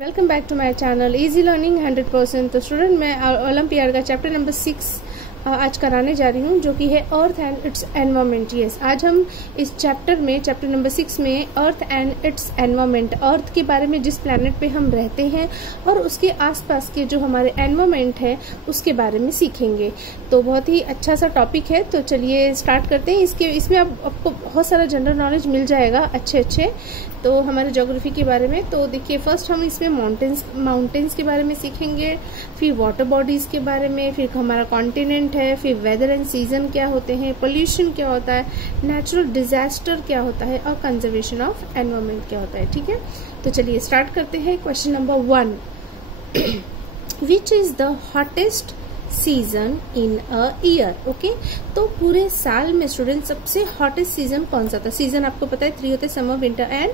Welcome back to my channel Easy Learning 100%। तो student मैं olympiad का चैप्टर नंबर 6 आज कराने जा रही हूँ, जो कि है earth and its environment. Yes, आज हम इस चैप्टर नंबर 6 में अर्थ एंड इट्स एनवायरमेंट, अर्थ के बारे में, जिस प्लैनेट पे हम रहते हैं और उसके आसपास के जो हमारे एनवायरमेंट है उसके बारे में सीखेंगे। तो बहुत ही अच्छा सा टॉपिक है, तो चलिए स्टार्ट करते हैं। इसमें आपको बहुत सारा जनरल नॉलेज मिल जाएगा अच्छे तो हमारे ज्योग्राफी के बारे में। तो देखिए, फर्स्ट हम इसमें माउंटेन्स के बारे में सीखेंगे, फिर वाटर बॉडीज के बारे में, फिर हमारा कॉन्टिनेंट है, फिर वेदर एंड सीजन क्या होते हैं, पोल्यूशन क्या होता है, नेचुरल डिजास्टर क्या होता है और कंजर्वेशन ऑफ एनवायरमेंट क्या होता है। ठीक है, तो चलिए स्टार्ट करते हैं। Question number 1, which is the hottest season in a year. Okay, तो पूरे साल में स्टूडेंट सबसे हॉटेस्ट सीजन कौन सा था? सीजन आपको पता है 3 होते हैं, समर, विंटर एंड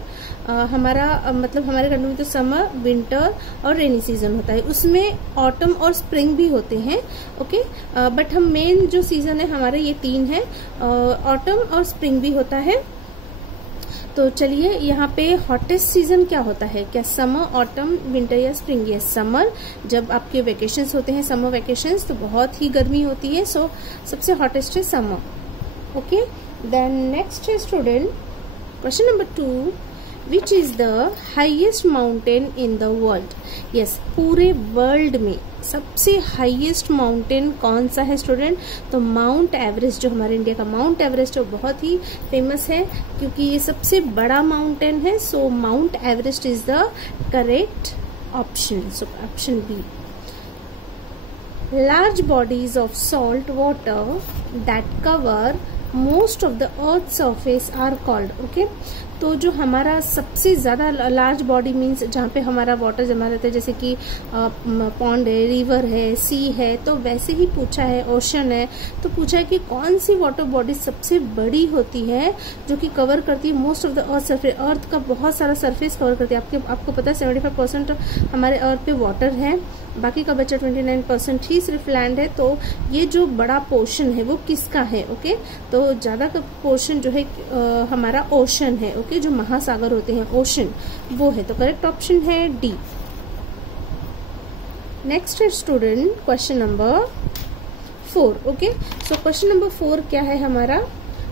हमारे कंट्री में तो समर, विंटर और रेनी सीजन होता है। उसमें ऑटम और स्प्रिंग भी होते हैं। ओके, बट हम मेन जो सीजन है हमारे ये 3 है, ऑटम और स्प्रिंग भी होता है। तो चलिए, यहाँ पे हॉटेस्ट सीजन क्या होता है? क्या समर, ऑटम, विंटर या स्प्रिंग? ये समर, जब आपके वेकेशंस होते हैं, समर वेकेशंस, तो बहुत ही गर्मी होती है, सो सबसे हॉटेस्ट है समर। ओके, देन नेक्स्ट है student question number 2, which is the highest mountain in the world. Yes, पूरे वर्ल्ड में सबसे हाईएस्ट माउंटेन कौन सा है स्टूडेंट? तो माउंट एवरेस्ट, जो हमारे इंडिया का माउंट एवरेस्ट है, बहुत ही फेमस है क्योंकि ये सबसे बड़ा माउंटेन है। So Mount Everest is the correct option. So option B. Large bodies of salt water that cover most of the earth surface are called. Okay, तो जो हमारा सबसे ज्यादा लार्ज बॉडी मीन्स जहाँ पे हमारा वाटर जमा रहता है, जैसे कि पॉन्ड है, रिवर है, सी है, तो वैसे ही पूछा है, ओशन है, तो पूछा है कि कौन सी वाटर बॉडी सबसे बड़ी होती है जो कि कवर करती है most of the earth surface. Earth का बहुत सारा सरफेस कवर करती है। आपको पता है 75% हमारे अर्थ पे वाटर है, बाकी का बचा 29% ही सिर्फ लैंड है। तो ये जो बड़ा पोर्शन है वो किसका है? ओके, तो ज्यादा का पोर्शन जो है हमारा ओशन है। ओके, जो महासागर होते हैं, ओशन, वो है। तो करेक्ट ऑप्शन है डी। नेक्स्ट है student question number 4। Okay, so question number 4 क्या है हमारा?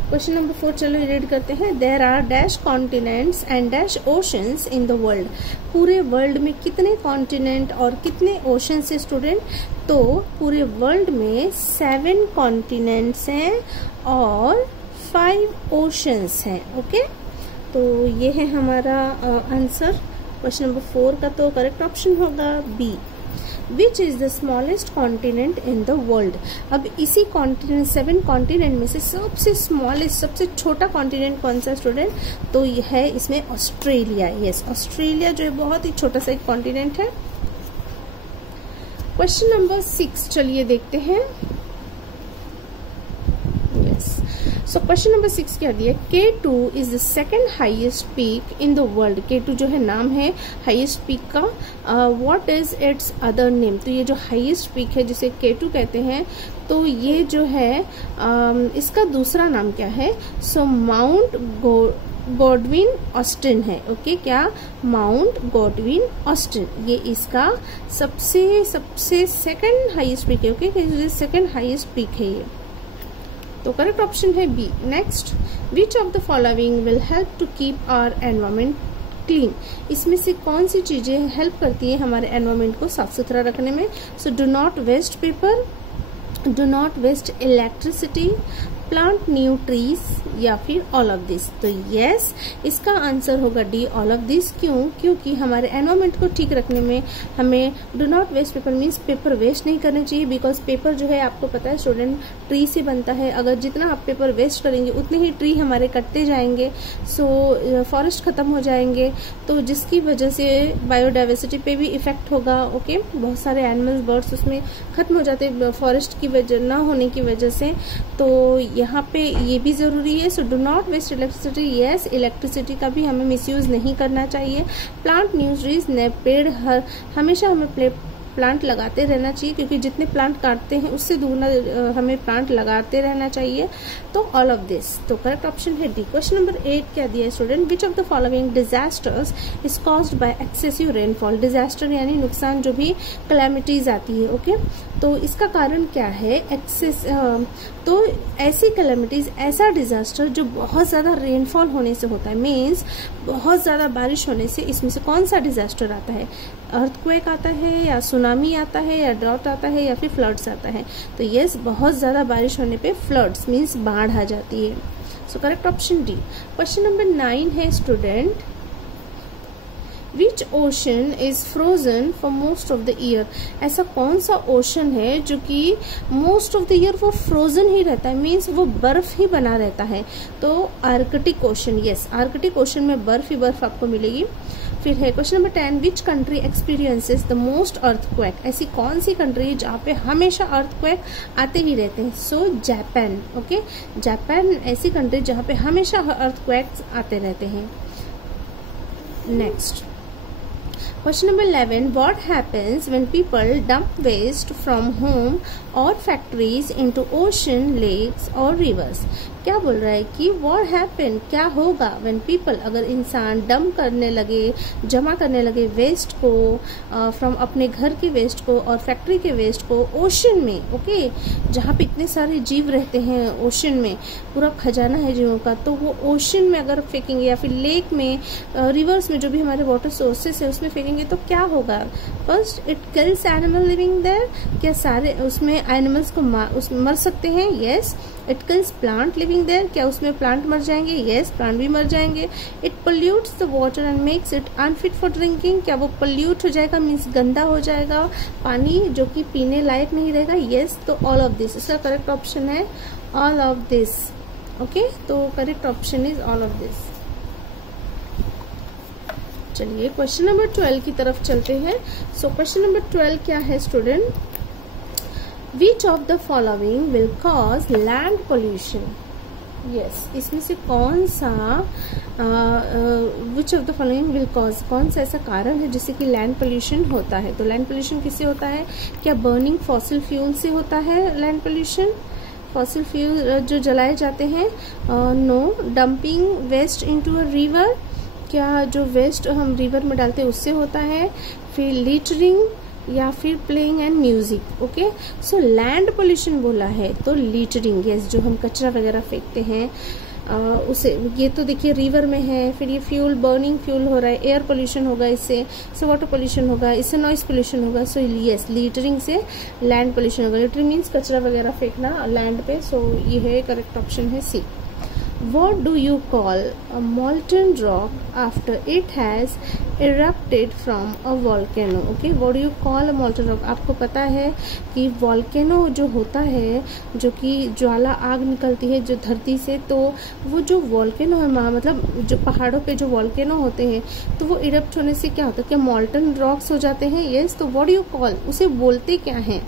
क्वेश्चन नंबर 4 चलो रीड करते हैं। There are dash continents and dash oceans in the world. पूरे वर्ल्ड में कितने कॉन्टिनेंट और कितने ओशंस है स्टूडेंट? तो पूरे वर्ल्ड में 7 कॉन्टिनेंट्स हैं और 5 ओशंस हैं। ओके, तो ये है हमारा आंसर क्वेश्चन नंबर 4 का। तो करेक्ट ऑप्शन होगा B. Which is the smallest continent in the world. अब इसी कॉन्टिनेंट, 7 कॉन्टिनेंट में से सबसे स्मॉलेस्ट, सबसे छोटा कॉन्टिनेंट कौन सा स्टूडेंट? तो यह है इसमें ऑस्ट्रेलिया। यस, ऑस्ट्रेलिया जो है बहुत ही छोटा सा एक कॉन्टिनेंट है। क्वेश्चन नंबर 6 चलिए देखते हैं। सो क्वेश्चन नंबर 6 क्या दिया? K2 is the second highest peak in the world. K2 जो है नाम है हाइएस्ट पीक का। What is it's other name? तो ये जो हाइएस्ट पीक है जिसे K2 कहते हैं, तो ये जो है इसका दूसरा नाम क्या है? सो माउंट गॉडविन ऑस्टिन है। ओके, क्या? माउंट गॉडविन ऑस्टिन, ये इसका सबसे सेकेंड हाइएस्ट पीक है। ओके, सेकेंड हाइएस्ट पीक है ये। तो करेक्ट ऑप्शन है B. Next, which of the following will help to keep our environment clean. इसमें से कौन सी चीजें हेल्प करती है हमारे एनवायरमेंट को साफ सुथरा रखने में? So do not waste paper, do not waste electricity, plant new trees, या फिर ऑल ऑफ दिस। तो यस, इसका आंसर होगा डी, ऑल ऑफ दिस। क्यों? क्योंकि हमारे एनवायरमेंट को ठीक रखने में हमें do not waste paper means paper waste नहीं करना चाहिए, बिकॉज पेपर जो है आपको पता है स्टूडेंट ट्री से बनता है। अगर जितना आप पेपर वेस्ट करेंगे उतने ही ट्री हमारे कटते जाएंगे, सो फॉरेस्ट खत्म हो जाएंगे, तो जिसकी वजह से बायोडाइवर्सिटी पे भी इफेक्ट होगा। ओके, बहुत सारे एनिमल्स, बर्ड्स उसमें खत्म हो जाते हैं फॉरेस्ट की वजह ना होने की वजह से। तो यहाँ पे ये भी जरूरी है। So do not waste electricity. Yes, electricity का भी हमें मिसयूज नहीं करना चाहिए। प्लांट न्यू ट्रीज, नए पेड़, हमेशा हमें प्लांट लगाते रहना चाहिए, क्योंकि जितने प्लांट काटते हैं उससे दूना हमें प्लांट लगाते रहना चाहिए। तो ऑल ऑफ दिस, तो करेक्ट ऑप्शन है डी। क्वेश्चन नंबर 8 क्या दिया है student, which of the following disasters is caused by excessive rainfall. Disaster यानी नुकसान, जो भी कैलामिटीज आती है, ओके तो इसका कारण क्या है, एक्सेस। तो ऐसी कैलामिटीज, ऐसा डिजास्टर जो बहुत ज्यादा रेनफॉल होने से होता है, मीन्स बहुत ज्यादा बारिश होने से, इसमें से कौन सा डिजास्टर आता है, अर्थक्वेक आता है या सुनामी आता है या ड्रॉट आता है या फिर फ्लड्स आता है। तो यस, बहुत ज्यादा बारिश होने पे फ्लड्स मीन्स बाढ़ आ जाती है। सो correct option D. Question number 9 है student, which ocean is frozen for most of the year. ऐसा कौन सा ओशन है जो कि मोस्ट ऑफ द ईयर वो फ्रोजन ही रहता है, मीन्स वो बर्फ ही बना रहता है। तो Arctic ocean, yes Arctic ocean में बर्फ ही बर्फ आपको मिलेगी। फिर है question number 10, which country experiences the most earthquake. ऐसी कौन सी कंट्री है जहाँ पे हमेशा अर्थक्वेक आते ही रहते हैं। सो जापान, ओके जापान ऐसी कंट्री जहाँ पे हमेशा अर्थक्वेक आते रहते हैं। Next question number 11, what happens when people dump waste from home or factories into ocean, lakes or rivers। क्या बोल रहा है कि what happen, क्या होगा when people, अगर इंसान डंप करने लगे, जमा करने लगे वेस्ट को फ्रॉम अपने घर के वेस्ट को और फैक्ट्री के वेस्ट को ओशन में, ओके जहाँ पे इतने सारे जीव रहते हैं, ओशन में पूरा खजाना है जीवों का, तो वो ओशन में अगर फेंकेंगे या फिर लेक में, रिवर्स में, जो भी हमारे वाटर सोर्सेस है उसमें फेंकेंगे तो क्या होगा। First, it kills animal living there. क्या सारे उसमें एनिमल्स को मर सकते हैं। Yes. It kills plant living there. क्या उसमें प्लांट मर जाएंगे। यस, प्लांट भी मर जाएंगे। It pollutes the water and makes it unfit for drinking. क्या वो पोल्यूट हो जाएगा, मीन्स गंदा हो जाएगा, पानी जो कि पीने लायक नहीं रहेगा। यस, तो ऑल ऑफ दिस, इसका करेक्ट ऑप्शन है ऑल ऑफ दिस। ओके, तो correct option is all of this. चलिए क्वेश्चन नंबर 12 की तरफ चलते हैं। सो क्वेश्चन नंबर 12 क्या है student, which of the following will cause land pollution. Yes, इसमें से कौन सा विच of the following will cause, कौन सा ऐसा कारण है जिससे कि लैंड पोल्यूशन होता है। तो लैंड पोल्यूशन किससे होता है। क्या बर्निंग फॉसिल फ्यूल से होता है लैंड पोल्यूशन, फॉसिल फ्यूल जो जलाए जाते हैं। No. Dumping waste into a river, क्या जो वेस्ट हम रिवर में डालते हैं उससे होता है। फिर लीटरिंग या फिर playing and music. Okay, so land pollution बोला है तो लीटरिंग, यस जो हम कचरा वगैरह फेंकते हैं उसे, ये तो देखिए रिवर में है। फिर ये फ्यूल, बर्निंग फ्यूल हो रहा है, एयर पोल्यूशन होगा इससे वाटर पोल्यूशन होगा, इससे नॉइस पोल्यूशन होगा। सो यस, लीटरिंग से लैंड पोल्यूशन होगा। लीटरिंग मीन्स कचरा वगैरह फेंकना लैंड पे। सो ये है करेक्ट ऑप्शन है सी। What do you call a molten rock after it has erupted from a volcano? Okay, what do you call a molten rock? आपको पता है कि volcano जो होता है, जो कि ज्वाला आग निकलती है जो धरती से, तो वो जो volcano है, मतलब जो पहाड़ों पे जो volcano होते हैं, तो वो इरप्ट होने से क्या होता है, क्या molten rocks हो जाते हैं। yes, तो what do you call, उसे बोलते क्या है।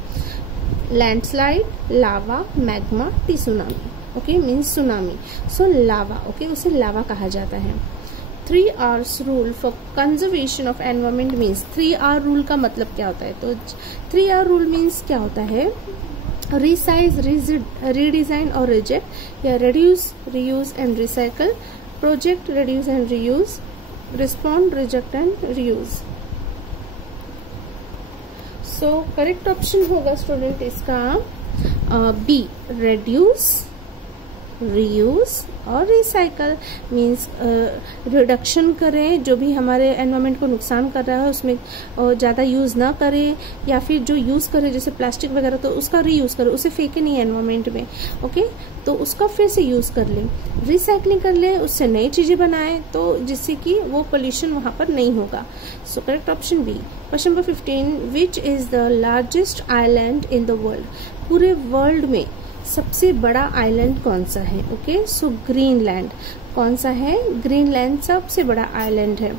Landslide, lava, magma, tsunami. Okay, means tsunami. So lava, okay उसे लावा कहा जाता है। 3 R's rule for conservation of environment means, 3 R rule का मतलब क्या होता है। तो 3 R रूल मीन्स क्या होता है, रिसाइज, रीडिजाइन और रिजेक्ट, या reduce, reuse and recycle, project, reduce and reuse, respond, reject and reuse. So correct option होगा स्टूडेंट इसका बी, रिड्यूस, रीयूज और रिसाइकल। मीन्स रिडक्शन करें, जो भी हमारे एनवायरनमेंट को नुकसान कर रहा है उसमें ज़्यादा यूज़ ना करें, या फिर जो यूज़ करें जैसे प्लास्टिक वगैरह तो उसका रीयूज़ करें, उसे फेंके नहीं एनवायरनमेंट में। ओके, तो उसका फिर से यूज़ कर लें, रिसाइकलिंग कर लें, उससे नई चीज़ें बनाएं, तो जिससे कि वो पोल्यूशन वहाँ पर नहीं होगा। So correct option B. Question number 15, which is the largest island in the world. पूरे वर्ल्ड में सबसे बड़ा आइलैंड कौन सा है। Okay, so Greenland. कौन सा है, ग्रीनलैंड सबसे बड़ा आइलैंड है।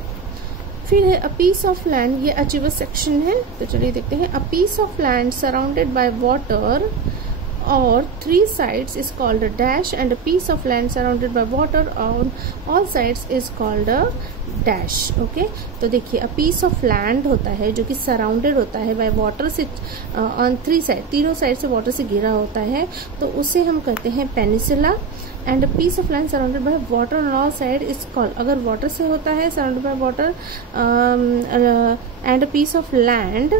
फिर है अ पीस ऑफ लैंड, ये अचीवर सेक्शन है, तो चलिए देखते हैं। A piece of land surrounded by water और 3 sides is called a dash, and a piece of land surrounded by water on all sides is called a dash. Okay, तो देखिए अ piece of land होता है जो कि surrounded होता है by water से ऑन 3 साइड, तीनों साइड से वाटर से घिरा होता है, तो उसे हम कहते हैं peninsula. And a piece of land surrounded by water on all side is called, अगर वाटर से होता है surrounded by water, and a piece of land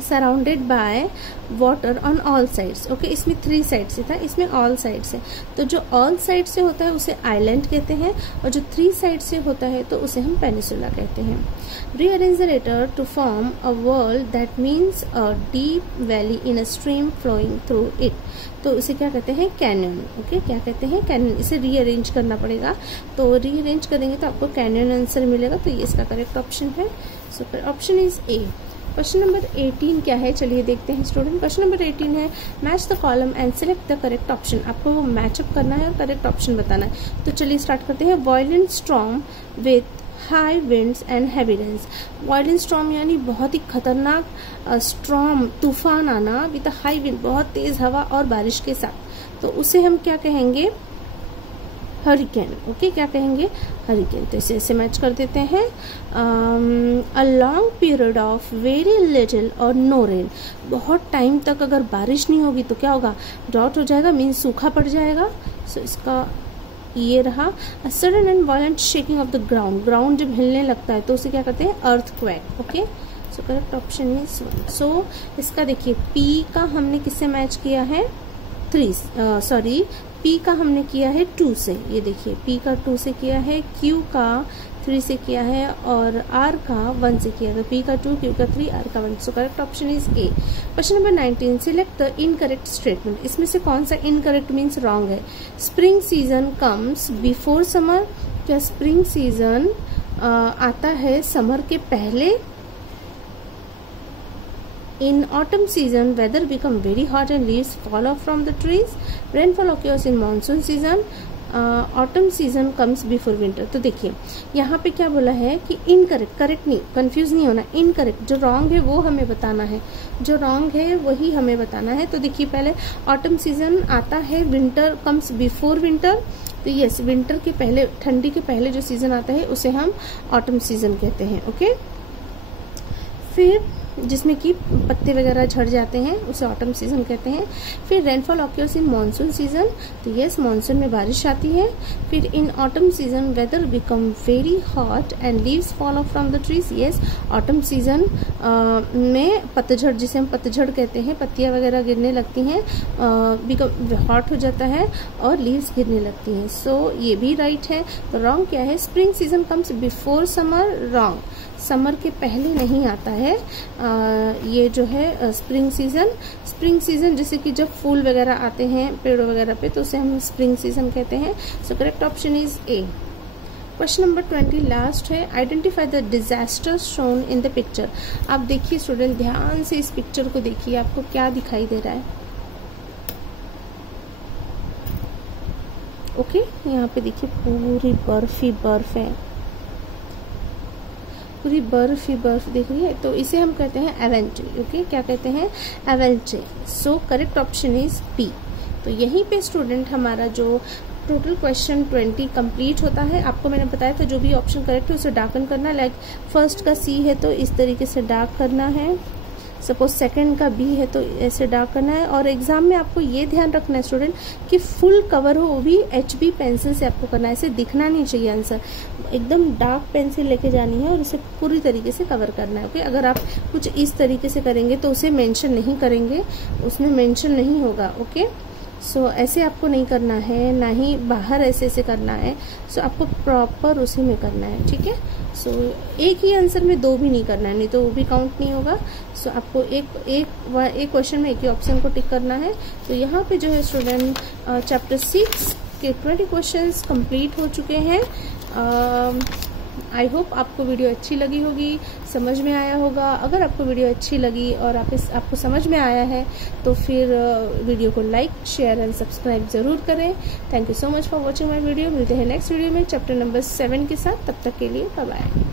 surrounded by water on all sides. Okay, इसमें 3 साइड से था, इसमें all side से, तो जो ऑल साइड से होता है उसे आइलैंड कहते हैं, और जो 3 साइड से होता है तो उसे हम पेनिसुला कहते हैं। Rearrange the letter to form a word that means a deep valley in a stream flowing through it, तो उसे क्या कहते हैं? कैन्यन। ओके, क्या कहते हैं? कैन्यन। इसे रीअरेंज करना पड़ेगा, तो रीअरेंज करेंगे तो आपको कैन्यन आंसर मिलेगा, तो ये इसका करेक्ट ऑप्शन है। So option is A. Question number 18 क्या है, चलिए देखते हैं स्टूडेंट। क्वेश्चन नंबर 18 है match the column and select the correct option. आपको वो मैचअप करना है और करेक्ट ऑप्शन बताना है। तो चलिए स्टार्ट करते हैं। Violent storm with high winds and heavy rains. Violent storm यानी बहुत ही खतरनाक स्टॉर्म, तूफान आना, विद हाई विंड, बहुत तेज हवा और बारिश के साथ, तो उसे हम क्या कहेंगे? हरिकेन। ओके, क्या कहेंगे? हरिकेन। तो इसे ऐसे मैच कर देते हैं। A long period of very little और नो रेन, बहुत टाइम तक अगर बारिश नहीं होगी तो क्या होगा? ड्राउट हो जाएगा, मीन्स सूखा पड़ जाएगा। सो इसका ये रहा। A sudden and violent shaking of the ground, ground जब हिलने लगता है तो उसे क्या कहते हैं? Earthquake. Okay, so correct option is 1। सो इसका देखिए पी का हमने किससे मैच किया है? पी का हमने किया है 2 से, ये देखिए पी का 2 से किया है, क्यू का 3 से किया है, और आर का 1 से किया है। पी का 2, क्यू का 3, आर का 1। सो correct option is A. Question number 19, select the incorrect statement. इसमें से कौन सा इनकरेक्ट मीन्स रॉन्ग है? Spring season comes before summer, क्या स्प्रिंग सीजन आता है समर के पहले? In autumn season, weather become very hot and leaves fall off from the trees. Rainfall occurs in monsoon season. Autumn season comes before winter. तो देखिए यहाँ पे क्या बोला है कि इनकरेक्ट, करेक्ट नहीं, कंफ्यूज नहीं होना, इनकरेक्ट, जो रॉन्ग है वो हमें बताना है, जो रॉन्ग है वही हमें बताना है। तो देखिए पहले ऑटम सीजन आता है, विंटर कम्स बिफोर विंटर, तो यस विंटर के पहले, ठंडी के पहले जो सीजन आता है उसे हम ऑटम सीजन कहते हैं। ओके, फिर जिसमें कि पत्ते वगैरह झड़ जाते हैं उसे ऑटम सीजन कहते हैं। फिर rainfall occurs in monsoon season, तो यस मानसून में बारिश आती है। फिर in autumn season weather become very hot and leaves fall off from the trees, yes autumn season में पतझड़, जिसे हम पतझड़ कहते हैं, पत्तियां वगैरह गिरने लगती हैं, बिकम हॉट हो जाता है और लीव्स गिरने लगती हैं। सो ये भी राइट है। तो रॉन्ग क्या है? Spring season comes before summer, wrong, summer के पहले नहीं आता है ये जो है स्प्रिंग सीजन जैसे कि जब फूल वगैरह आते हैं पेड़ों वगैरह पे तो उसे हम स्प्रिंग सीजन कहते हैं। So correct option is A. Question number 20 last है, identify the disaster shown in the picture. आप देखिए स्टूडेंट, ध्यान से इस पिक्चर को देखिए, आपको क्या दिखाई दे रहा है? ओके, यहाँ पे देखिए पूरी बर्फ ही बर्फ है, पूरी बर्फ ही बर्फ दिख रही है, तो इसे हम कहते हैं एवेंट्री। ओके, क्या कहते हैं? एवेंट्री। So correct option is B. तो यहीं पे स्टूडेंट हमारा जो टोटल क्वेश्चन 20 कंप्लीट होता है। आपको मैंने बताया था जो भी ऑप्शन करेक्ट है उसे डार्कन करना, लाइक फर्स्ट का सी है तो इस तरीके से डार्क करना है, सपोज सेकंड का बी है तो ऐसे डार्क करना है। और एग्जाम में आपको ये ध्यान रखना है स्टूडेंट कि फुल कवर हो, वो भी HB पेंसिल से आपको करना है, ऐसे दिखना नहीं चाहिए आंसर, एकदम डार्क पेंसिल लेके जानी है और इसे पूरी तरीके से कवर करना है। ओके, अगर आप कुछ इस तरीके से करेंगे तो उसे मेंशन नहीं करेंगे, उसमें मेंशन नहीं होगा। ओके, सो ऐसे आपको नहीं करना है, ना ही बाहर ऐसे करना है। सो आपको प्रॉपर उसी में करना है, ठीक है। सो एक ही आंसर में 2 भी नहीं करना है, नहीं तो वो भी काउंट नहीं होगा। सो आपको एक क्वेश्चन में एक ही ऑप्शन को टिक करना है। तो यहाँ पे जो है स्टूडेंट चैप्टर 6 के 20 क्वेश्चंस कंप्लीट हो चुके हैं। आई होप आपको वीडियो अच्छी लगी होगी, समझ में आया होगा। अगर आपको वीडियो अच्छी लगी और आपको समझ में आया है तो फिर वीडियो को लाइक, शेयर एंड सब्सक्राइब जरूर करें। Thank you so much for watching my video. मिलते हैं नेक्स्ट वीडियो में चैप्टर नंबर 7 के साथ। तब तक के लिए बाय बाय।